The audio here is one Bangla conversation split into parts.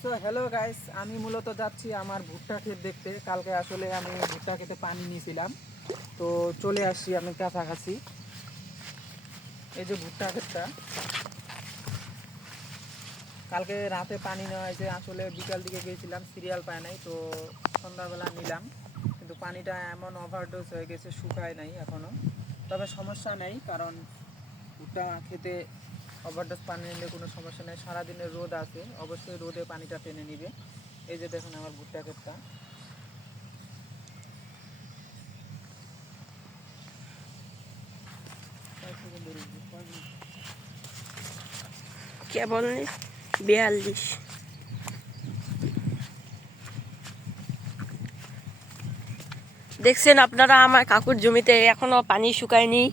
সো হ্যালো গাইস, আমি মূলত যাচ্ছি আমার ভুট্টা ক্ষেত দেখতে। কালকে আসলে আমি ভুট্টা ক্ষেতে পানি নিয়েছিলাম, তো চলে আসছি আমি কাছাকাছি। এই যে ভুট্টা ক্ষেতটা, কালকে রাতে পানি নেওয়া হয়েছে। আসলে বিকাল দিকে গিয়েছিলাম, সিরিয়াল পায় নাই, তো সন্ধ্যাবেলা নিলাম, কিন্তু পানিটা এমন ওভারডোজ হয়ে গেছে, শুকায় নাই এখনও। তবে সমস্যা নেই, কারণ ভুট্টা খেতে ওভারডোজ পানি নিলে কোনো সমস্যা নেই। সারাদিনের রোদ আছে, অবশ্যই রোদে পানিটা টেনে নিবে। এই যে দেখুন আমার ভুট্টা ক্ষেতটা। কেবল 42। দেখছেন আপনারা আমার কাকুর জমিতে এখনো পানি শুকায়নি।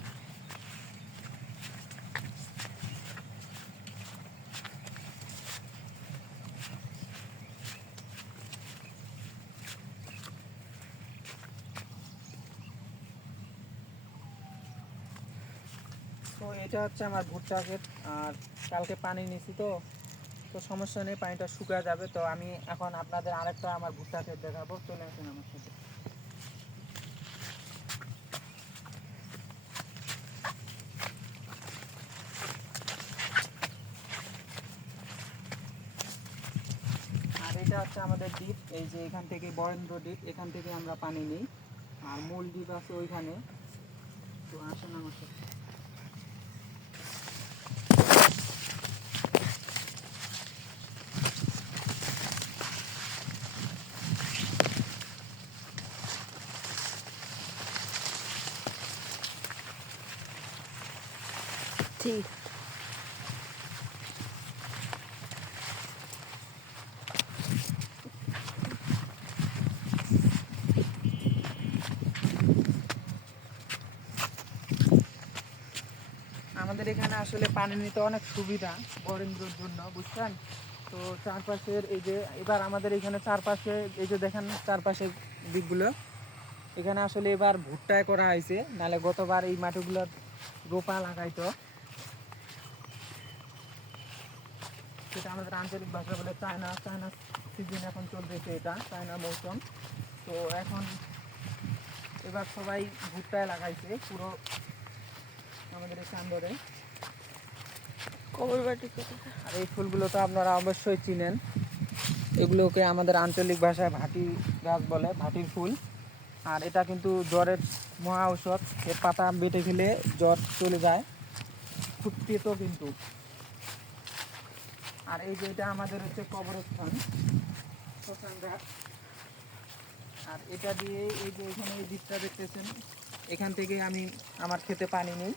তো এটা হচ্ছে আমার ভুট্টা ক্ষেত। আর কালকে পানি নিছি, তো তো সমস্যা নেই, পানিটা শুকিয়ে যাবে। তো আমি এখন আপনাদের আরেকটা আমার ভুট্টা ক্ষেত দেখাবো, চলে আসুন আমার সাথে। আর এটা হচ্ছে আমাদের দ্বীপ। এই যে এখান থেকে বরেন্দ্র দ্বীপ, এখান থেকে আমরা পানি নিই। আর মূল দ্বীপ আছে ওইখানে। তো আসুন আমার সাথে। ঠিক। আমাদের এখানে আসলে পানি নিতে অনেক সুবিধা বরেন্দ্রর জন্য, বুঝছেন। তো চারপাশের এই যে এবার আমাদের এখানে চারপাশে এই যে দেখেন চারপাশের দিকগুলো, এখানে আসলে এবার ভুট্টায় করা হয়েছে, নাহলে গতবার এই মাটিগুলো রোপা লাগাইতো। সেটা আমাদের আঞ্চলিক ভাষা বলে চায়না। চায়না সিজন এখন চলতেছে, এটা চায়না মৌসুম। তো এখন এবার সবাই ভুট্টায় লাগাইছে পুরো আমাদের এই চান্দরে। কবর বাটি। আর এই ফুলগুলো তো আপনারা অবশ্যই চিনেন, এগুলোকে আমাদের আঞ্চলিক ভাষায় ভাটি গাছ বলে, ভাটির ফুল। আর এটা কিন্তু জ্বরের মহা ঔষধ, এর পাতা বেটে খেলে জ্বর চলে যায়, খুব তেতো কিন্তু। আর এই যে এটা আমাদের হচ্ছে কবরস্থান, শ্মশান ঘাট। আর এটা দিয়ে এই যে এখানে এই দিকটা দেখতেছেন, এখান থেকে আমি আমার খেতে পানি নিই।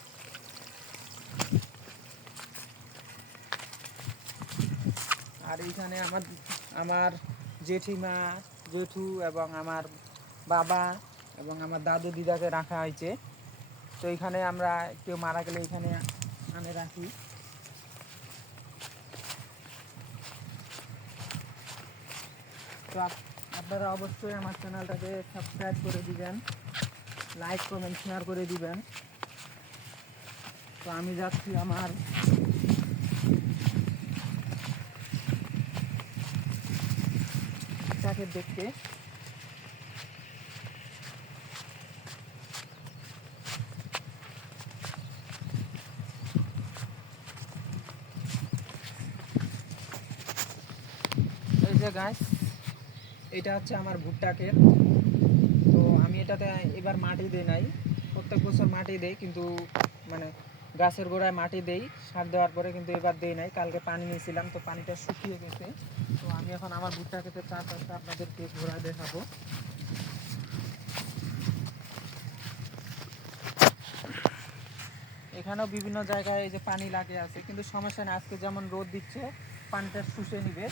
আর এইখানে আমার আমার জেঠিমা, জেঠু এবং আমার বাবা এবং আমার দাদু দিদাকে রাখা হয়েছে। তো এখানে আমরা কেউ মারা গেলে এখানে আনে রাখি। তো আপনারা অবশ্যই আমার চ্যানেলটাকে সাবস্ক্রাইব করে দিবেন, লাইক কমেন্ট শেয়ার করে দিবেন। তো আমি যাচ্ছি আমার ভুট্টাকে দেখতে। এই যে গাছ, এটা হচ্ছে আমার ভুট্টা ক্ষেত। তো আমি এটাতে এবার মাটি দিই নাই, প্রত্যেক বছর মাটি দেই, কিন্তু মানে গাছের গোড়ায় মাটি দেই সার দেওয়ার পরে, কিন্তু এবার দেই নাই। কালকে পানি নিয়েছিলাম, তো পানিটা শুকিয়ে গেছে। তো আমি এখন আমার ভুট্টা ক্ষেতের চারপাশটা আপনাদেরকে ঘোরায় দেখাবো। এখানেও বিভিন্ন জায়গায় এই যে পানি লাগে আছে, কিন্তু সমস্যা নেই, আজকে যেমন রোদ দিচ্ছে পানিটা শুষে নিবে।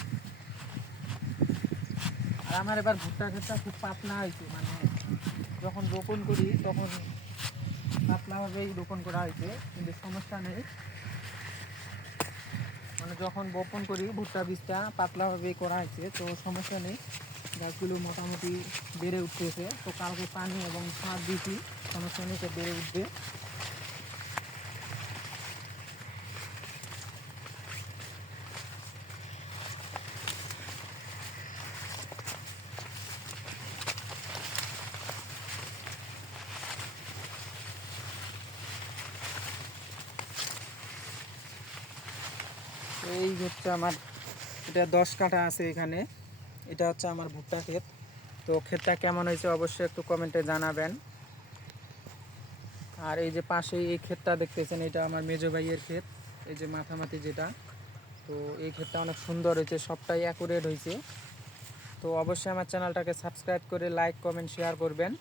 আর আমার এবার ভুট্টা ক্ষেতটা খুব পাতলা হয়েছে, মানে যখন রোপণ করি তখন পাতলাভাবেই রোপণ করা হয়েছে, কিন্তু সমস্যা নেই। মানে যখন বপন করি ভুট্টা বীজটা পাতলাভাবেই করা হয়েছে, তো সমস্যা নেই। গাছগুলো মোটামুটি বেড়ে উঠতেছে। তো কালকে পানি এবং সার দিয়েছি, সমস্যা নেই, তো বেড়ে উঠবে। এই হচ্ছে আমার, এটা 10 কাঠা আছে এখানে। এটা হচ্ছে আমার ভুট্টা ক্ষেত। তো ক্ষেতটা কেমন হয়েছে অবশ্যই একটু কমেন্টে জানাবেন। আর এই যে পাশেই এই ক্ষেতটা দেখতেছেন, এটা আমার মেজো ভাইয়ের ক্ষেত। এই যে মাথামাতি যেটা, তো এই ক্ষেতটা অনেক সুন্দর হয়েছে, সবটাই অ্যাকুরেট হয়েছে। তো অবশ্যই আমার চ্যানেলটাকে সাবস্ক্রাইব করে লাইক কমেন্ট শেয়ার করবেন।